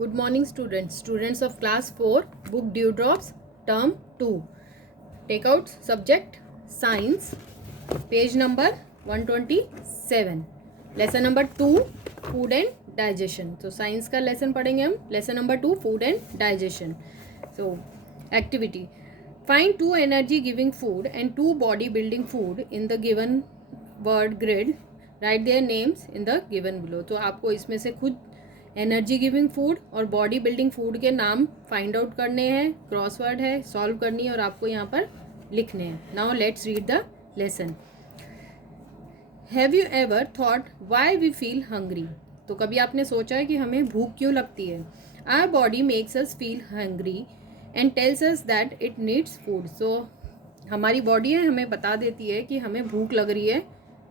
Good morning students of class 4, book Dewdrops, term 2. Take out subject science, page number 127. Lesson number 2, food and digestion. So science का lesson पढ़ेंगे हम. Lesson number 2, food and digestion. So activity, find 2 energy giving food and 2 body building food in the given word grid. Write their names in the given below. तो आपको इसमें से खुद energy giving food और body building food के नाम find out करने हैं, क्रॉसवर्ड है, सॉल्व करनी है और आपको यहाँ पर लिखने हैं. Now let's read the lesson. Have you ever thought why we feel hungry? तो कभी आपने सोचा है कि हमें भूख क्यों लगती है? Our body makes us feel hungry and tells us that it needs food. So हमारी बॉडी है हमें बता देती है कि हमें भूख लग रही है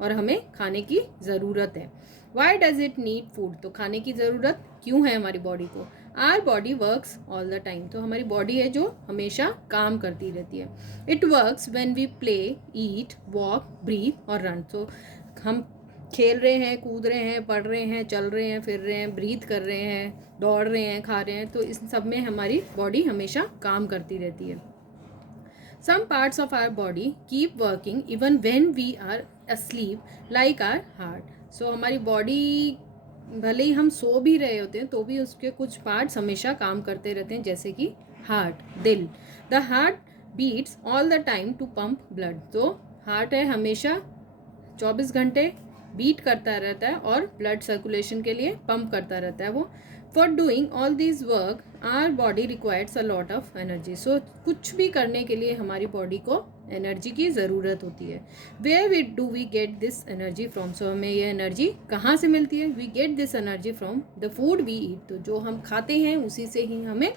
और हमें खाने की ज़रूरत है. Why does it need food? तो खाने की ज़रूरत क्यों है हमारी बॉडी को? Our body works all the time. तो हमारी बॉडी है जो हमेशा काम करती रहती है. It works when we play, eat, walk, breathe और रन. तो हम खेल रहे हैं, कूद रहे हैं, पढ़ रहे हैं, चल रहे हैं, फिर रहे हैं, ब्रीथ कर रहे हैं, दौड़ रहे हैं, खा रहे हैं. तो इस सब में हमारी बॉडी हमेशा काम करती रहती है. Some parts of our body keep working even when we are asleep, like our heart. So हमारी बॉडी भले ही हम सो भी रहे होते हैं तो भी उसके कुछ पार्ट्स हमेशा काम करते रहते हैं, जैसे कि हार्ट, दिल. The heart beats all the time to pump blood. तो हार्ट है हमेशा 24 घंटे बीट करता रहता है और ब्लड सर्कुलेशन के लिए पंप करता रहता है वो. For doing all this work our body requires a lot of energy. So कुछ भी करने के लिए हमारी बॉडी को एनर्जी की ज़रूरत होती है. Where do we get this energy from? So हमें ये एनर्जी कहाँ से मिलती है? We get this energy from the food we eat. तो जो हम खाते हैं उसी से ही हमें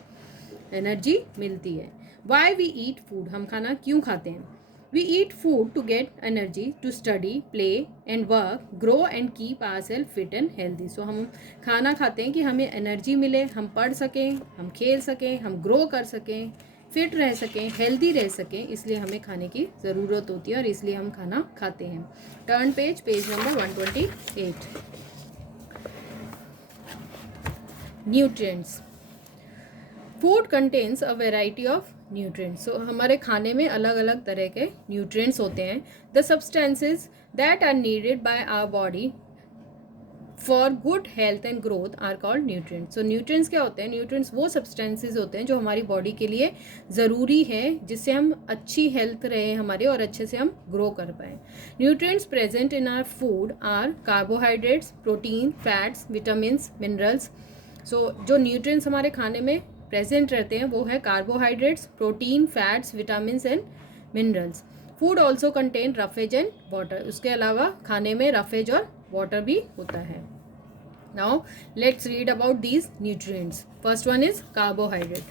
एनर्जी मिलती है. Why we eat food? हम खाना क्यों खाते हैं? We eat food to get energy to study, play and work, grow and keep ourselves fit and healthy. So हम खाना खाते हैं कि हमें एनर्जी मिले, हम पढ़ सकें, हम खेल सकें, हम ग्रो कर सकें, फिट रह सकें, हेल्दी रह सकें. इसलिए हमें खाने की ज़रूरत होती है और इसलिए हम खाना खाते हैं. Turn page number 128. Nutrients. Food contains a variety of nutrients. So हमारे खाने में अलग अलग तरह के न्यूट्रिएंट्स होते हैं. The substances that are needed by our body for good health and growth are called nutrients. So nutrients क्या होते हैं? न्यूट्रिएंट्स वो सब्सटेंसेज होते हैं जो हमारी बॉडी के लिए ज़रूरी है, जिससे हम अच्छी हेल्थ रहे हमारे और अच्छे से हम ग्रो कर पाएँ. Nutrients present in our food are carbohydrates, protein, fats, vitamins, minerals. So जो न्यूट्रिएंट्स हमारे खाने में प्रेजेंट रहते हैं वो है carbohydrates, protein, fats, vitamins and minerals. Food also contain roughage and water. उसके अलावा खाने में रफेज और वाटर भी होता है. Now let's read about these nutrients. First one is carbohydrate.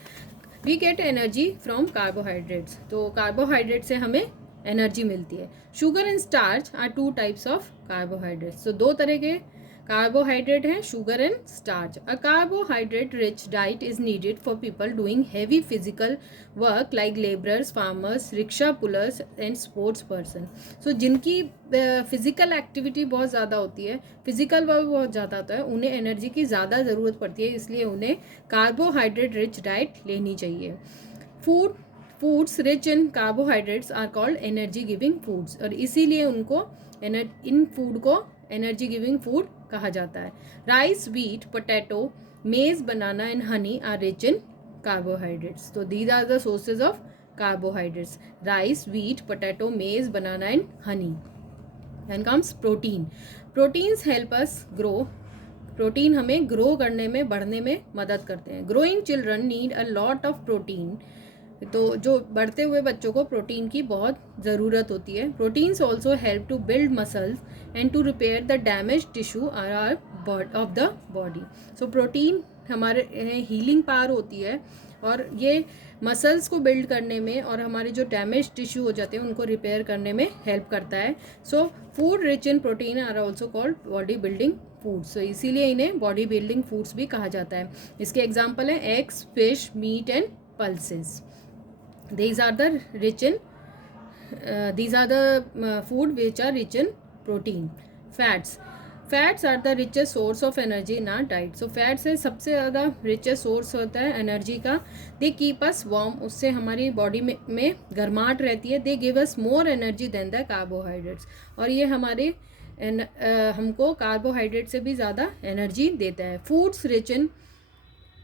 We get energy from carbohydrates. तो कार्बोहाइड्रेट से हमें एनर्जी मिलती है. Sugar and starch are 2 types of carbohydrates. तो 2 तरह के कार्बोहाइड्रेट हैं, sugar and starch. A carbohydrate rich diet is needed for people doing heavy physical work like labourers, farmers, rickshaw pullers and sports person. So जिनकी physical activity बहुत ज़्यादा होती है, physical work बहुत ज़्यादा होता है, उन्हें एनर्जी की ज़्यादा ज़रूरत पड़ती है, इसलिए उन्हें कार्बोहाइड्रेट रिच डाइट लेनी चाहिए. Foods rich in carbohydrates are called energy giving foods. और इसीलिए उनको इन फूड को एनर्जी गिविंग फूड कहा जाता है. Rice, wheat, potato, maize, banana and honey are rich in carbohydrates. तो these are the sources of carbohydrates. Rice, wheat, potato, maize, banana and honey. Then comes protein. Proteins help us grow. Protein हमें grow करने में, बढ़ने में मदद करते हैं. Growing children need a lot of protein. तो जो बढ़ते हुए बच्चों को प्रोटीन की बहुत ज़रूरत होती है. Proteins also help to build muscles and to repair the damage tissue of the body. So protein हमारे हीलिंग पावर होती है और ये मसल्स को बिल्ड करने में और हमारे जो डैमेज टिश्यू हो जाते हैं उनको रिपेयर करने में हेल्प करता है. So food rich in protein are also called body building foods. So इसीलिए इन्हें बॉडी बिल्डिंग फूड्स भी कहा जाता है. इसके एग्जाम्पल हैं eggs, fish, meat and pulses. These are the food which are rich in protein. Fats. Fats are the richest source of energy in our diet. So fats है सबसे ज़्यादा richest source होता है एनर्जी का. दे keep अस warm, उससे हमारी body में गर्माहट रहती है. They give us more energy than the carbohydrates, और ये हमारे हमको कार्बोहाइड्रेट से भी ज़्यादा एनर्जी देता है. Foods rich in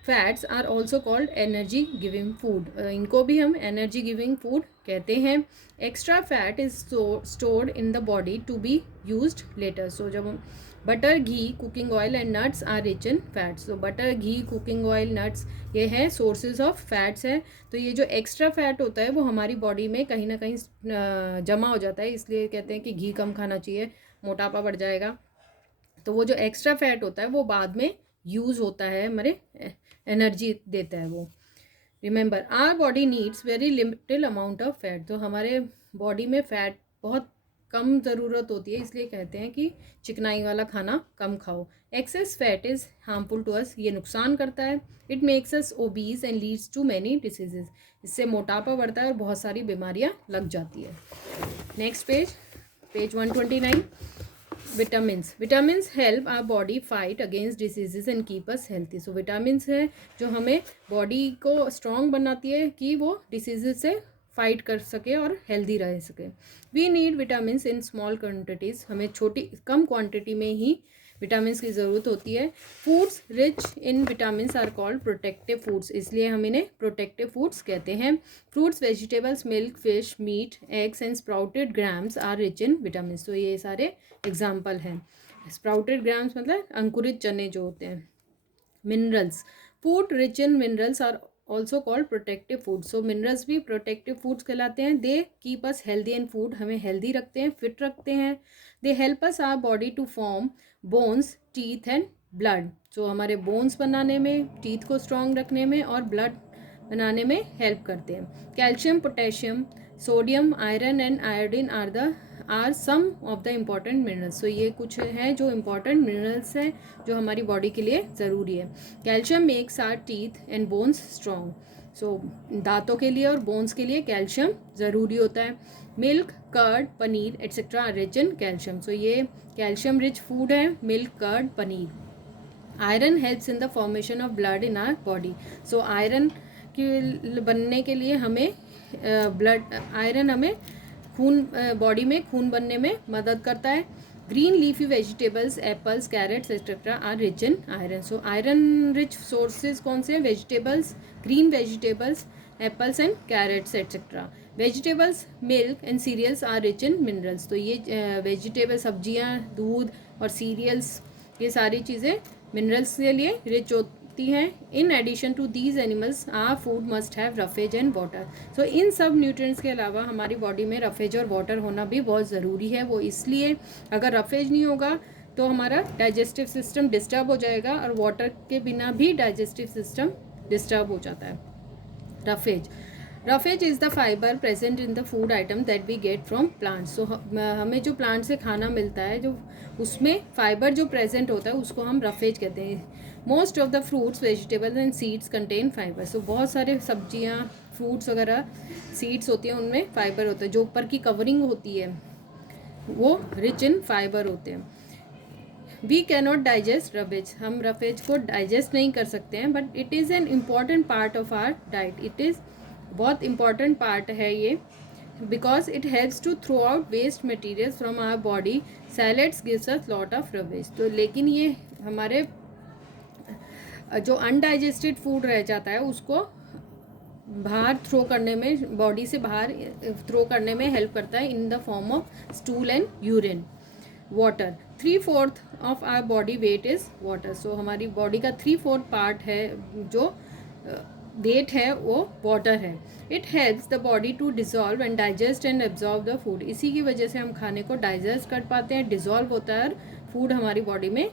fats are also called energy giving food, इनको भी हम एनर्जी गिविंग फूड कहते हैं. Extra fat is stored in the body to be used later. So जब butter, ghee, cooking oil and nuts are rich in fats. तो butter, ghee, cooking oil, nuts ये है sources of fats है. तो ये जो एक्स्ट्रा फैट होता है वो हमारी बॉडी में कहीं ना कहीं जमा हो जाता है, इसलिए कहते हैं कि घी कम खाना चाहिए, मोटापा बढ़ जाएगा. तो वो जो एक्स्ट्रा फैट होता है वो बाद में यूज़ होता है, हमारे एनर्जी देता है वो. Remember our body needs very limited amount of fat. तो हमारे बॉडी में फ़ैट बहुत कम ज़रूरत होती है, इसलिए कहते हैं कि चिकनाई वाला खाना कम खाओ. Excess fat is harmful to us, ये नुकसान करता है. It makes us obese and leads to many diseases. इससे मोटापा बढ़ता है और बहुत सारी बीमारियां लग जाती है. Next page 129. Vitamins. Vitamins help our body fight against diseases and keep us healthy. So vitamins है जो हमें बॉडी को स्ट्रॉन्ग बनाती है कि वो डिसीजेज से फाइट कर सके और हेल्दी रह सके. We need vitamins in small quantities. हमें छोटी कम क्वांटिटी में ही विटामिन्स की ज़रूरत होती है. Foods rich in vitamins are called protective foods, इसलिए हम इन्हें प्रोटेक्टिव फूड्स कहते हैं. Fruits, vegetables, milk, fish, meat, eggs and sprouted grams are rich in vitamins. तो ये सारे एग्जाम्पल हैं. स्प्राउटेड ग्राम्स मतलब अंकुरित चने जो होते हैं. Minerals. Food rich in minerals are also called protective food. So minerals भी प्रोटेक्टिव फूड्स कहलाते हैं. They keep us healthy and food, हमें हेल्दी रखते हैं, फिट रखते हैं. They help us our body to form bones, teeth and blood. So हमारे bones बनाने में, टीथ को स्ट्रॉन्ग रखने में और ब्लड बनाने में हेल्प करते हैं. Calcium, potassium, sodium, iron and iodine are some of the important minerals. तो ये कुछ हैं जो इम्पॉर्टेंट मिनरल्स हैं जो हमारी बॉडी के लिए ज़रूरी है. Calcium makes our teeth and bones strong. So दांतों के लिए और बोन्स के लिए कैल्शियम ज़रूरी होता है. Milk, curd, paneer etcetera are rich in calcium. So ये कैल्शियम रिच फूड है, milk, curd, paneer. Iron helps in the formation of blood in our body. So iron के बनने के लिए हमें आयरन हमें खून, बॉडी में खून बनने में मदद करता है. Green leafy vegetables, apples, carrots etcetera are rich in iron. So iron rich sources कौन से हैं? Vegetables, green vegetables, apples and carrots etcetera. Vegetables, milk and cereals are rich in minerals. तो ये वेजिटेबल, सब्जियां, दूध और सीरियल्स, ये सारी चीज़ें मिनरल्स के लिए रिच होती हैं. In addition to these animals our food must have roughage and water. So इन सब न्यूट्रिएंट्स के अलावा हमारी बॉडी में रफेज और वाटर होना भी बहुत ज़रूरी है. वो इसलिए, अगर रफेज नहीं होगा तो हमारा डाइजेस्टिव सिस्टम डिस्टर्ब हो जाएगा, और वाटर के बिना भी डाइजेस्टिव सिस्टम डिस्टर्ब हो जाता है. Roughage is the fiber present in the food item that we get from plants. So हमें जो प्लांट से खाना मिलता है, जो उसमें फाइबर जो प्रेजेंट होता है उसको हम रफेज कहते हैं. Most of the fruits, vegetables and seeds contain fiber. So बहुत सारे सब्जियां, फ्रूट्स वगैरह, सीड्स होती हैं, उनमें फाइबर होता है. जो ऊपर की कवरिंग होती है वो रिच इन फाइबर होते हैं. We cannot digest roughage. हम रफेज को डाइजेस्ट नहीं कर सकते हैं, but it is an important part of our diet. It is बहुत इम्पॉर्टेंट पार्ट है ये, because it helps to throw out waste materials from our body. Salads gives us lot of roughage. तो लेकिन ये हमारे जो अनडाइजेस्टेड फूड रह जाता है उसको बाहर थ्रो करने में, बॉडी से बाहर थ्रो करने में हेल्प करता है in the form of stool and urine. Water. 3/4 of our body weight is water. So हमारी बॉडी का 3/4 पार्ट है जो वेट है वो वाटर है. It helps the body to dissolve and digest and absorb the food. इसी की वजह से हम खाने को डाइजेस्ट कर पाते हैं, डिजॉल्व होता है और फूड हमारी बॉडी में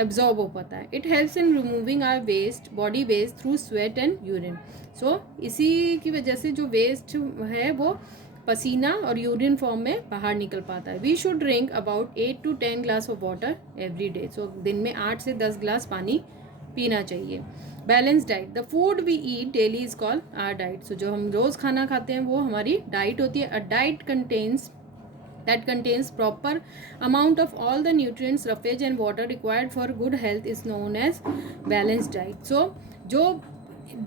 एब्जॉर्ब हो पाता है. It helps in removing our waste, body waste through sweat and urine. So इसी की वजह से जो वेस्ट है वो पसीना और यूरिन फॉर्म में बाहर निकल पाता है. We should drink about 8 to 10 glass of water every day. So दिन में 8 से 10 ग्लास पानी पीना चाहिए. Balance diet. The food we eat daily is called our diet. So जो हम रोज़ खाना खाते हैं वो हमारी डाइट होती है. A diet contains that contains proper amount of all the nutrients, roughage and water required for good health is known as balanced diet. So जो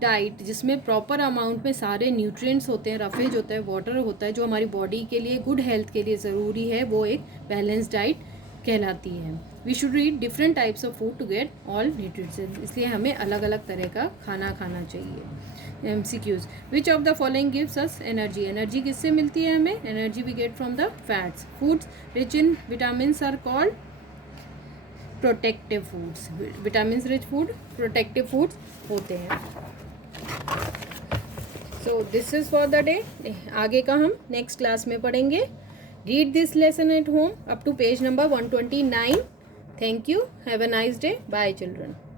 डाइट जिसमें प्रॉपर अमाउंट में सारे न्यूट्रिएंट्स होते हैं, रफेज होता है, वाटर होता है, जो हमारी बॉडी के लिए, गुड हेल्थ के लिए ज़रूरी है, वो एक बैलेंस डाइट कहलाती है. We should eat different types of food to get all nutrients. इसलिए हमें अलग अलग तरह का खाना खाना चाहिए. MCQs. Which of the following gives us energy? Energy किससे मिलती है हमें? Energy we get from the fats. Foods rich in vitamins are called protective foods. Vitamins rich food protective foods होते हैं. So this is for the day. आगे का हम next class में पढ़ेंगे. Read this lesson at home up to page number 129. Thank you. Have a nice day. Bye children.